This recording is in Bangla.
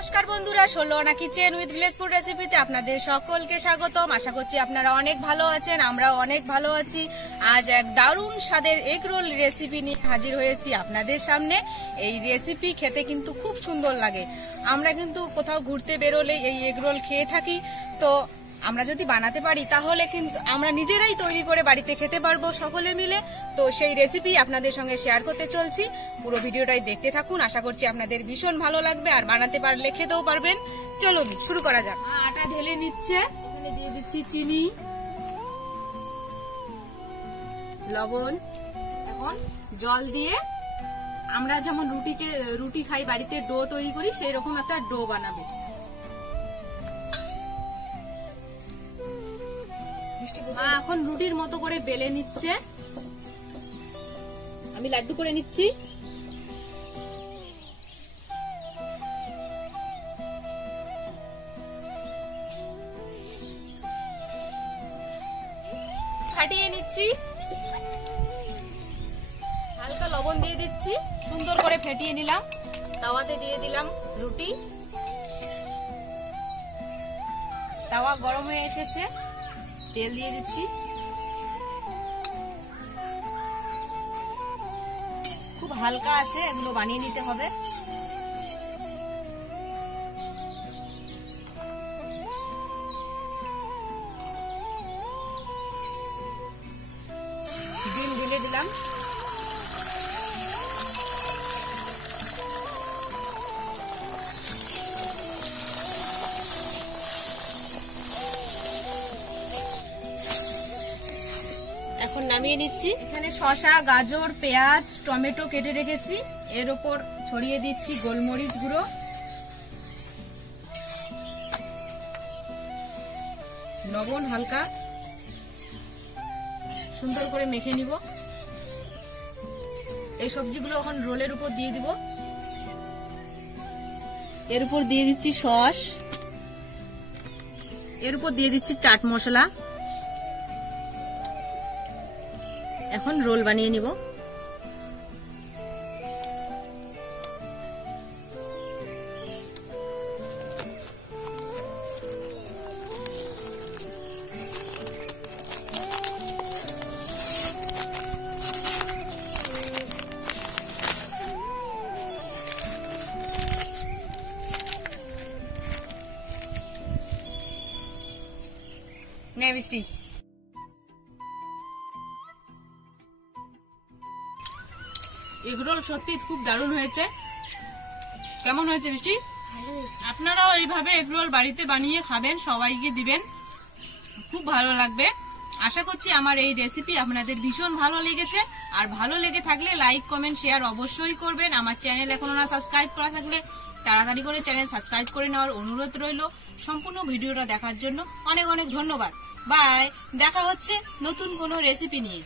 নমস্কার বন্ধুরা, 16 আনা কিচেন উইথ ভিলেজ ফুড রেসিপিতে আপনাদের সকলকে স্বাগতম। আশা করছি আপনারা অনেক ভালো আছেন, আমরাও অনেক ভালো আছি। আজ এক দারুণ স্বাদের এগ রোল রেসিপি নিয়ে হাজির হয়েছি আপনাদের সামনে। এই রেসিপি খেতে কিন্তু খুব সুন্দর লাগে। আমরা কিন্তু কোথাও ঘুরতে বেরোলে এই এগ রোল খেয়ে থাকি। তো আমরা যদি বানাতে পারি তাহলে কিন্তু আমরা নিজেরাই তৈরি করে বাড়িতে খেতে পারবো সকলে মিলে। তো সেই রেসিপি আপনাদের সঙ্গে শেয়ার করতে চলছি। পুরো ভিডিওটাই দেখতে থাকুন, আশা করছি আপনাদের ভীষণ ভালো লাগবে আর বানাতে পারলে খেতেও পারবেন। চলুন শুরু করা যাক। আটা ঢেলে নিচ্ছে, এখানে দিয়ে দিচ্ছি চিনি, লবণ। এখন জল দিয়ে আমরা যেমন রুটি খাই বাড়িতে ডো তৈরি করি, সেই রকম একটা ডো বানাবে। এখন রুটির মতো করে বেলে নিচ্ছে, আমি লাড্ডু করে নিচ্ছি। ফাটিয়ে নিচ্ছি, হালকা লবণ দিয়ে দিচ্ছি, সুন্দর করে ফেটিয়ে নিলাম। তাওয়াতে দিয়ে দিলাম রুটি, তাওয়া গরম হয়ে এসেছে, তেল দিয়ে দিচ্ছি। খুব হালকা আছে, এগুলো বানিয়ে নিতে হবে। ডিম ঢেলে দিলাম, এখন নামিয়ে নিচ্ছি। এখানে শসা, গাজর, পেঁয়াজ, টমেটো কেটে রেখেছি, এর উপর ছড়িয়ে দিচ্ছি গোলমরিচ গুঁড়ো, লবণ হালকা, সুন্দর করে মেখে নিব। এই সবজিগুলো এখন রোলের উপর দিয়ে দিব। এর উপর দিয়ে দিচ্ছি সস, এর উপর দিয়ে দিচ্ছি চাট মশলা। এখন রোল বানিয়ে নিব। নে মিষ্টি। এগরোল সত্যি খুব দারুণ হয়েছে। কেমন হয়েছে মিষ্টি? আপনারাও এইভাবে এগরোল বাড়িতে বানিয়ে খাবেন, সবাইকে দিবেন, খুব ভালো লাগবে। আশা করছি আমার এই রেসিপি আপনাদের ভীষণ ভালো লেগেছে। আর ভালো লেগে থাকলে লাইক, কমেন্ট, শেয়ার অবশ্যই করবেন। আমার চ্যানেল এখনো না সাবস্ক্রাইব করা থাকলে তাড়াতাড়ি করে চ্যানেল সাবস্ক্রাইব করে নেওয়ার অনুরোধ রইল। সম্পূর্ণ ভিডিওটা দেখার জন্য অনেক অনেক ধন্যবাদ। বাই, দেখা হচ্ছে নতুন কোনো রেসিপি নিয়ে।